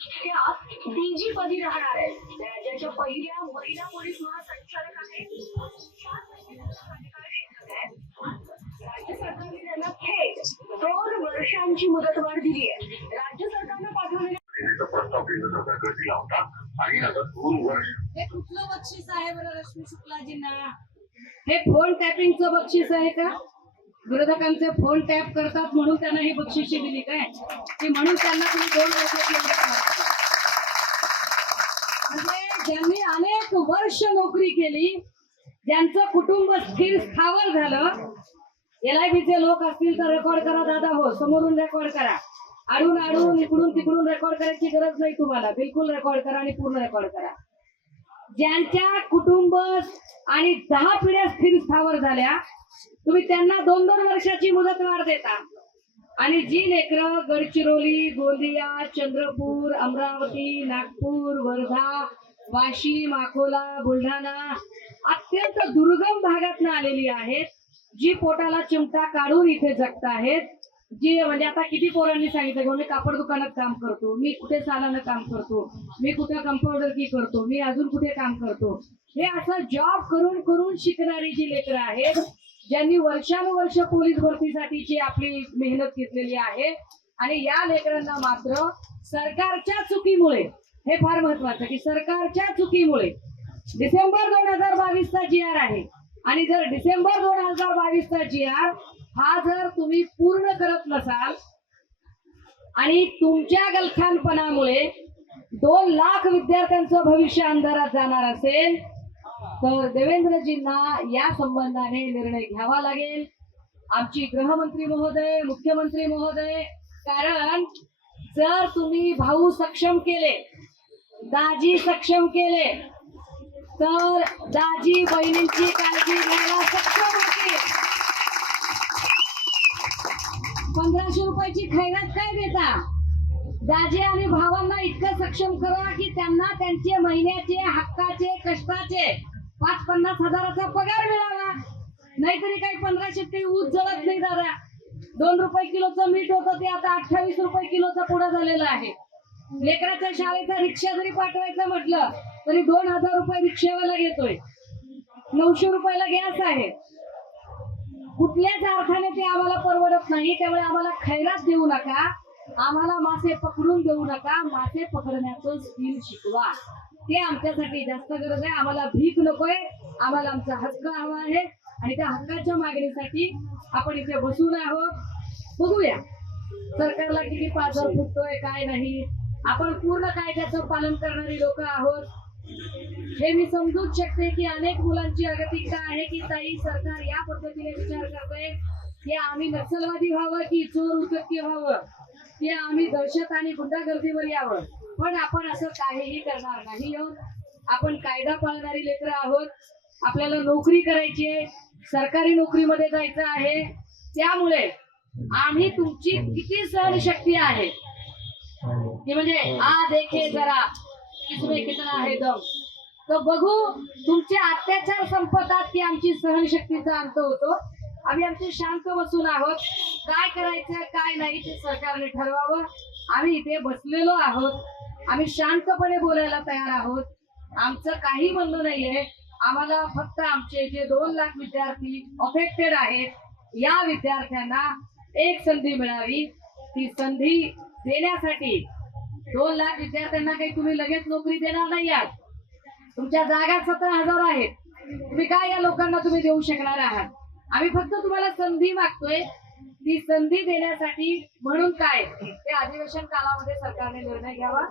त्या डीजी पदी राहणार आहेत राज्याच्या पहिल्या महिला पोलीस महासंचालक आहेत. राज्य सरकारने त्यांना थेट दोन वर्षांची मुदतवाढ दिली आहे. राज्य सरकारनं पाठवलेल्या सेनेचा प्रस्ताव केंद्र सरकारकडे दिला होता आणि आता दोन वर्ष हे कुठलं बक्षीस आहे बरं रश्मी शुक्लाजींना? हे फोन टॅपिंगचं बक्षीस आहे का? विरोधकांचे फोन टॅप करतात म्हणून त्यांना ही बक्षिशी दिली काय? की म्हणून त्यांना तुम्ही दोन वर्ष म्हणजे ज्यांनी अनेक वर्ष नोकरी केली ज्यांचं कुटुंब स्थिर स्थावर झालं एल आय बीचे लोक असतील तर रेकॉर्ड करा दादा हो समोरून रेकॉर्ड करा. आडून आडून इकडून तिकडून रेकॉर्ड करायची गरज नाही तुम्हाला. बिलकुल रेकॉर्ड करा आणि पूर्ण रेकॉर्ड करा. ज्यांच्या कुटुंब आणि दहा पिढ्या स्थिर स्थावर झाल्या तुम्ही त्यांना दोन दोन वर्षाची मुदत वाढ देता. आणि जी लेकरं गडचिरोली गोंदिया चंद्रपूर अमरावती नागपूर वर्धा वाशिम अकोला बुलढाणा अत्यंत दुर्गम भागातनं आलेली आहेत जी पोटाला चिमटा काढून इथे जगत आहेत जी म्हणजे आता किती पोरांनी सांगितलं की मी कापड दुकानात काम करतो मी कुठे सालानं काम करतो मी कुठे कंपाऊंडर की करतो मी अजून कुठे काम करतो. हे असं जॉब करून करून शिकणारी जी लेकरं आहेत ज्यांनी वर्षानुवर्ष पोलीस भरतीसाठीची आपली मेहनत घेतलेली आहे आणि या लेकरांना मात्र सरकारच्या चुकीमुळे हे फार महत्वाचं की सरकारच्या चुकीमुळे डिसेंबर दोन हजार बावीसचा जी आर आहे आणि जर डिसेंबर दोन हजार बावीसचा जी आर हा जर तुम्ही पूर्ण करत नसाल आणि तुमच्या गलखानपणामुळे दोन लाख विद्यार्थ्यांचं भविष्य अंधारात जाणार असेल तर देवेंद्रजींना या संबंधाने निर्णय घ्यावा लागेल. आमची गृहमंत्री महोदय मुख्यमंत्री महोदय कारण जर तुम्ही भाऊ सक्षम केले दाजी सक्षम केले तर दाजी बहिणींची काळजी घ्यायला सक्षम होतील. पंधराशे रुपयाची खैरात काय देता? दाजे आणि भावांना इतकं सक्षम करा की त्यांना त्यांचे महिन्याचे हक्काचे कष्टाचे पाच पन्नास हजाराचा पगार मिळावा नाहीतरी काही पंधराशे ते ऊस जळत नाही दादा. दोन रुपये किलोचं मीठ होतं ते आता अठ्ठावीस रुपये किलोचं पुढं झालेलं आहे. लेकराच्या शाळेचा रिक्षा जरी पाठवायचं म्हटलं तरी दोन हजार रुपये रिक्षेवाला घेतोय. नऊशे रुपयाला गॅस आहे. कुठल्याच अर्थाने ते आम्हाला परवडत नाही त्यामुळे आम्हाला खैराच देऊ नका. आम्हाला मासे पकडून देऊ नका. मासे पकडण्याचं स्किल शिकवा. ते आमच्यासाठी जास्त गरज आहे. आम्हाला भीक नकोय. आम्हाला आमचा हक्क हवा आहे. आणि त्या हक्काच्या मागणीसाठी आपण इथे बसून आहोत. बघूया. सरकारला किती पाजर फुटतोय काय नाही. आपण पूर्ण कायद्याचं पालन करणारी लोक आहोत. हे मी समजूच शकते की अनेक मुलांची अगतिकता आहे की ताई सरकार या पद्धतीने विचार करते की आम्ही नक्षलवादी व्हावं की चोर उचक्की व्हावं? की आम्ही दहशत आणि गुंडागर्दीवर यावं. पण आपण असं काहीही करणार नाही आहोत. आपण कायदा पाळणारी लेकरं आहोत. आपल्याला नोकरी करायची आहे. सरकारी नोकरीमध्ये जायचं आहे. त्यामुळे आम्ही तुमची किती सहनशक्ती आहे? की म्हणजे आ देखे जरा. इसमें दम तर बघू तुमचे अत्याचार संपतात की आमची सहनशक्तीचा अंत होतो. आम्ही आमचे शांत बसून आहोत. काय करायचं काय नाही ते सरकारने ठरवावं. आम्ही इथे बसलेलो आहोत. आम्ही शांतपणे बोलायला तयार आहोत. आमचं काही म्हणणं नाहीये. आम्हाला फक्त आमचे जे दोन लाख विद्यार्थी अफेक्टेड आहेत. या विद्यार्थ्यांना एक संधी मिळावी. ती संधी देण्यासाठी दोन लाख विद्यार्थ्यांना काही तुम्ही लगेच नोकरी देणार नाही आहात तुमच्या जागा सतरा हजार आहेत. तुम्ही काय या लोकांना तुम्ही देऊ शकणार आहात? आम्ही फक्त तुम्हाला संधी मागतोय. ती संधी देण्यासाठी म्हणून काय? ते अधिवेशन कालामध्ये सरकारने निर्णय घ्यावा.